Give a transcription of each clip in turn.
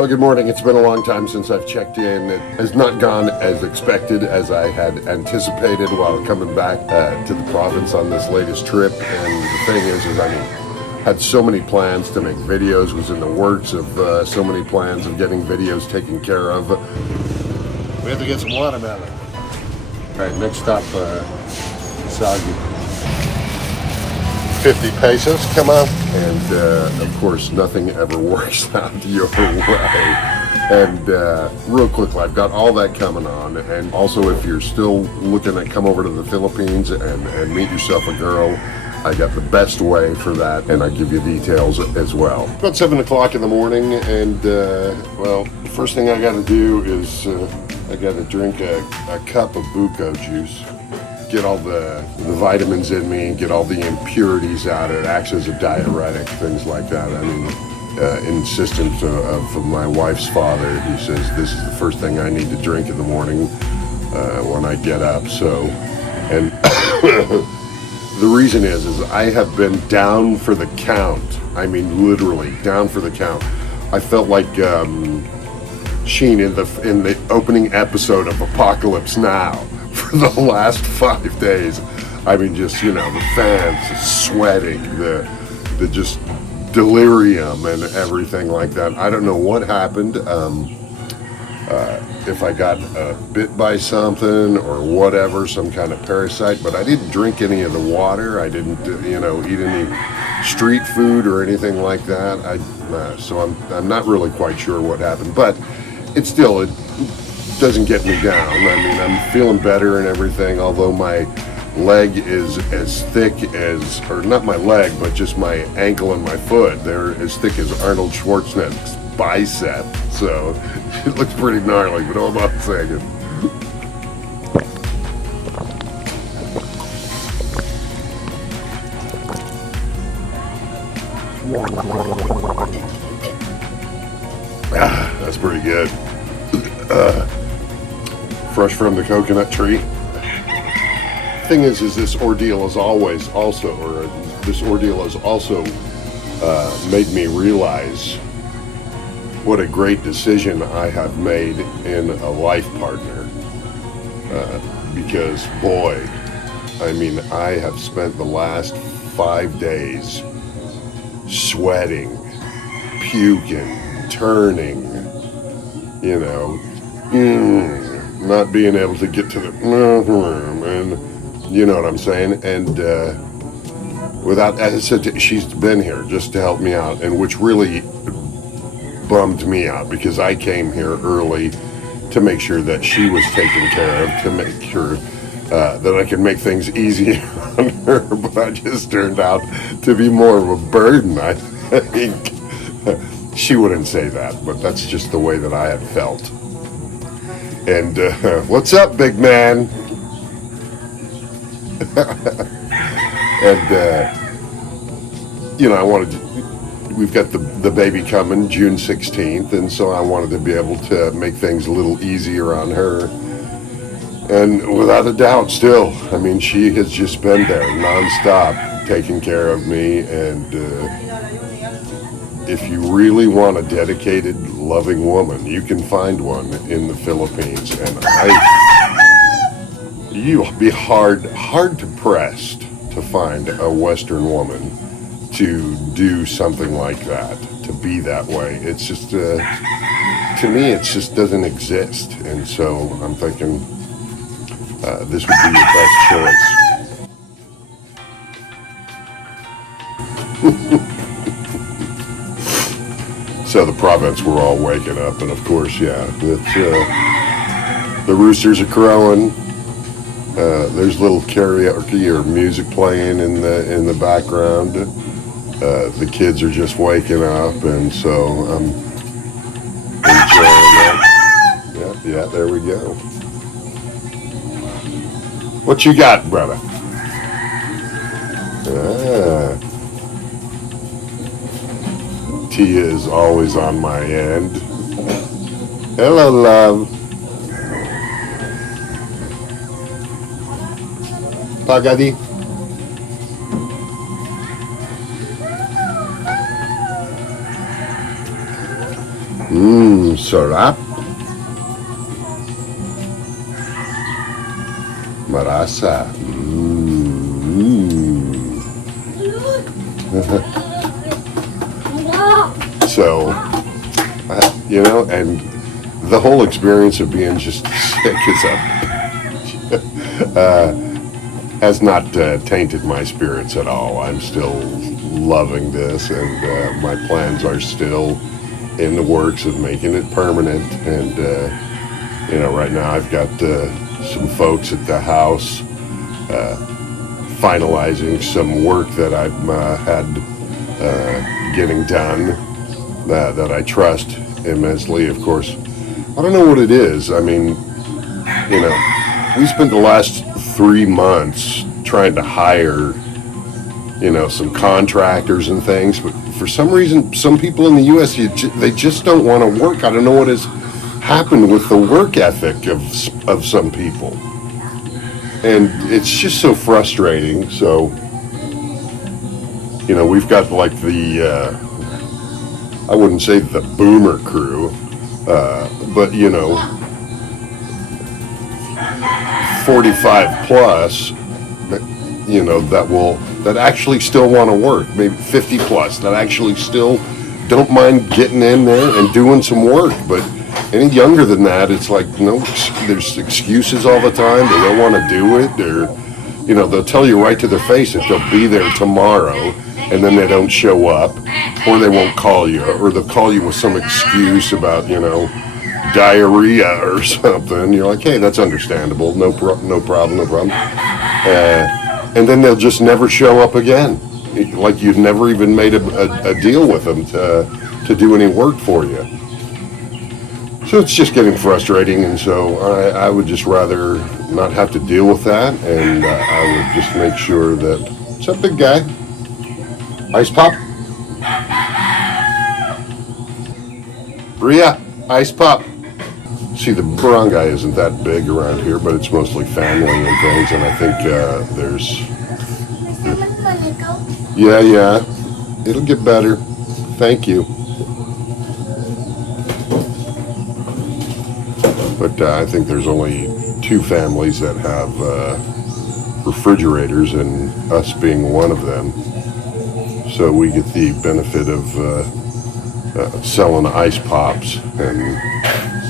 Well, good morning. It's been a long time since I've checked in. It has not gone as expected as I had anticipated while coming back to the province on this latest trip. And the thing is I had so many plans to make videos, was in the works of so many plans of getting videos taken care of. We have to get some watermelon. All right, next stop, Soggy. 50 pesos, come on. And of course, nothing ever works out your way. And real quickly, I've got all that coming on. And also, if you're still looking to come over to the Philippines and meet yourself a girl, I got the best way for that, and I give you details as well. About 7 o'clock in the morning, and well, the first thing I got to do is I got to drink a cup of buko juice. Get all the vitamins in me, get all the impurities out. It acts as a diuretic, things like that. I mean, insistence of my wife's father, he says this is the first thing I need to drink in the morning when I get up. So, and the reason is I have been down for the count. I mean, literally down for the count. I felt like Sheen in the opening episode of Apocalypse Now. For the last 5 days, I mean, just, you know, the fans sweating, the just delirium and everything like that. I don't know what happened, if I got bit by something or whatever, some kind of parasite, but I didn't drink any of the water. I didn't, you know, eat any street food or anything like that. So I'm not really quite sure what happened, but it doesn't get me down. I mean, I'm feeling better and everything, although my leg is as thick as, or not my leg, but just my ankle and my foot. They're as thick as Arnold Schwarzenegger's bicep. So it looks pretty gnarly, but hold on a second. That's pretty good. Fresh from the coconut tree. Thing is this ordeal has also made me realize what a great decision I have made in a life partner. Because boy, I mean, I have spent the last 5 days sweating, puking, turning, you know, not being able to get to the room, and you know what I'm saying. And without, as I said, she's been here just to help me out, and which really bummed me out because I came here early to make sure that she was taken care of, to make sure that I could make things easier on her. But I just turned out to be more of a burden, I think. She wouldn't say that, but that's just the way that I had felt. And what's up, big man? And you know, we've got the baby coming June 16th, and so I wanted to be able to make things a little easier on her. And without a doubt, still, I mean, she has just been there nonstop, taking care of me. And if you really want a dedicated, loving woman, you can find one in the Philippines. And you'll be hard to pressed to find a Western woman to do something like that, to be that way. It's just, to me, it just doesn't exist. And so I'm thinking this would be your best choice. So the province, we're all waking up, and of course, yeah, it's, the roosters are crowing. There's little karaoke or music playing in the background. The kids are just waking up, and so I'm enjoying that. Yeah, there we go. What you got, brother? Tia is always on my end. Hello, love. Pagadi. Sarap. Marasa. So, and the whole experience of being just sick has not tainted my spirits at all. I'm still loving this, and my plans are still in the works of making it permanent. And right now I've got some folks at the house finalizing some work that I've had getting done that I trust immensely. Of course, I don't know what it is. I mean, we spent the last 3 months trying to hire, some contractors and things, but for some reason, some people in the U.S., they just don't want to work. I don't know what has happened with the work ethic of some people. And it's just so frustrating. So, we've got like I wouldn't say the boomer crew, but 45 plus, that actually still want to work, maybe 50 plus, that actually still don't mind getting in there and doing some work. But any younger than that, it's like, there's excuses all the time. They don't want to do it. They'll tell you right to their face that they'll be there tomorrow, and then they don't show up, or they won't call you, or they'll call you with some excuse about, diarrhea or something. You're like, hey, that's understandable. No problem. And then they'll just never show up again. Like you've never even made a deal with them to do any work for you. So it's just getting frustrating, and so I would just rather not have to deal with that, and I would just make sure that... What's up, big guy? Ice pop? Rhea, ice pop. See, the barangay isn't that big around here, but it's mostly family and things, and I think there's... Yeah. It'll get better. Thank you. But I think there's only 2 families that have refrigerators, and us being one of them. So we get the benefit of selling ice pops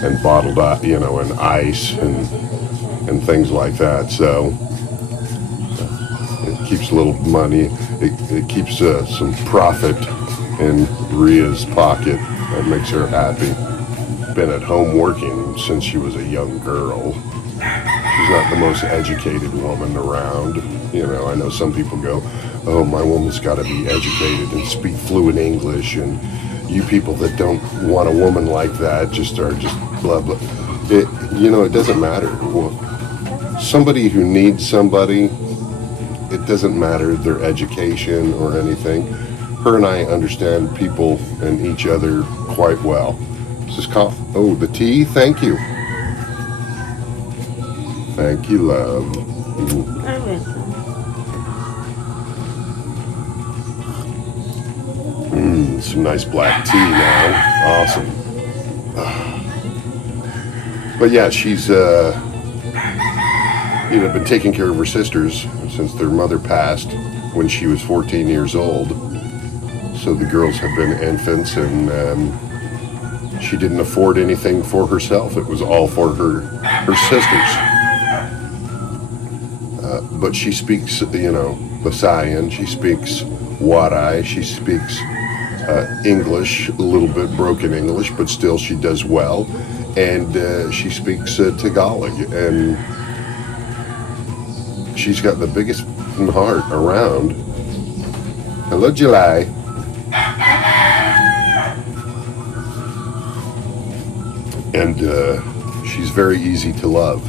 and bottled, and ice and things like that. So it keeps a little money. It keeps some profit in Rhea's pocket. That makes her happy. Been at home working since she was a young girl. She's not the most educated woman around. I know some people go, oh, my woman's got to be educated and speak fluent English, and you people that don't want a woman like that are just blah, blah. It doesn't matter. Well, somebody who needs somebody, it doesn't matter their education or anything. Her and I understand people and each other quite well. This is coffee. Oh, the tea? Thank you. Thank you, love. Some nice black tea now. Awesome. But yeah, she's been taking care of her sisters since their mother passed when she was 14 years old. So the girls have been infants, and she didn't afford anything for herself. It was all for her sisters. But she speaks, Visayan. She speaks Waray. She speaks English, a little bit broken English, but still she does well. And she speaks Tagalog. And she's got the biggest heart around. Hello, July. And she's very easy to love.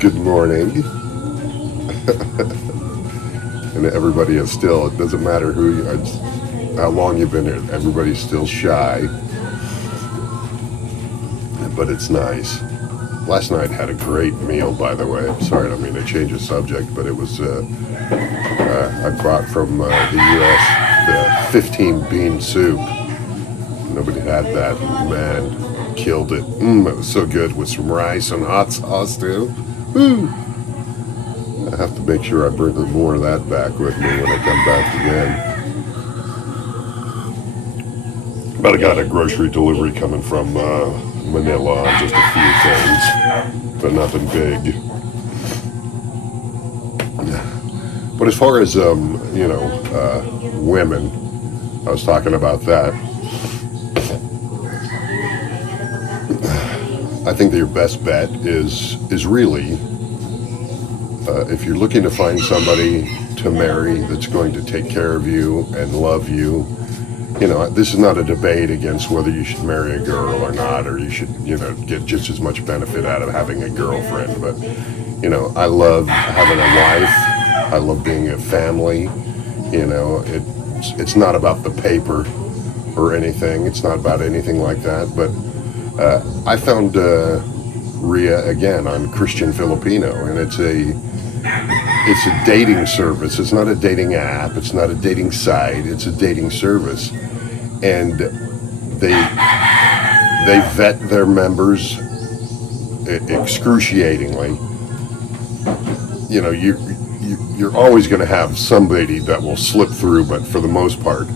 Good morning. And everybody is still, it doesn't matter how long you've been here, everybody's still shy. But it's nice. Last night had a great meal, by the way. I'm sorry, I don't mean to change the subject, but it was, I brought from the U.S. the 15 bean soup. And Nobody had that. Man, killed it. It was so good with some rice and hot sauce too. Woo! I have to make sure I bring more of that back with me when I come back again. But I got a grocery delivery coming from Manila on just a few things, but nothing big. But as far as women, I was talking about that. I think that your best bet is really, if you're looking to find somebody to marry that's going to take care of you and love you. This is not a debate against whether you should marry a girl or not, or you should, get just as much benefit out of having a girlfriend. But, I love having a wife. I love being a family. It's not about the paper or anything. It's not about anything like that. But I found Rhea again on Christian Filipino, and it's a dating service. It's not a dating app. It's not a dating site. It's a dating service, and they vet their members excruciatingly. You're always going to have somebody that will slip through, but for the most part,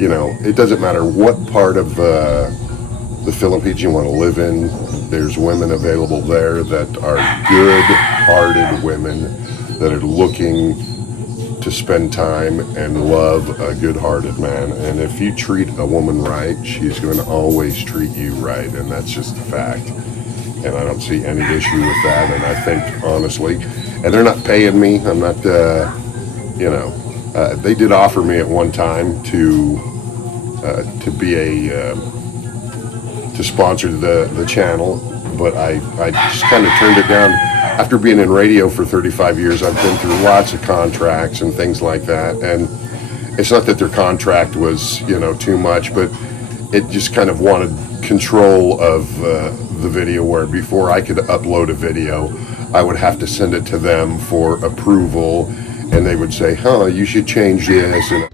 it doesn't matter what part of the Philippines you want to live in. There's women available there that are good-hearted women that are looking to spend time and love a good-hearted man. And if you treat a woman right, she's going to always treat you right, and that's just a fact. And I don't see any issue with that. And I think, honestly, and they're not paying me. I'm not, they did offer me at one time to be to sponsor the channel, but I just kind of turned it down. After being in radio for 35 years, I've been through lots of contracts and things like that. And it's not that their contract was, too much, but it just kind of wanted control of the video, where before I could upload a video, I would have to send it to them for approval, and they would say, you should change this. And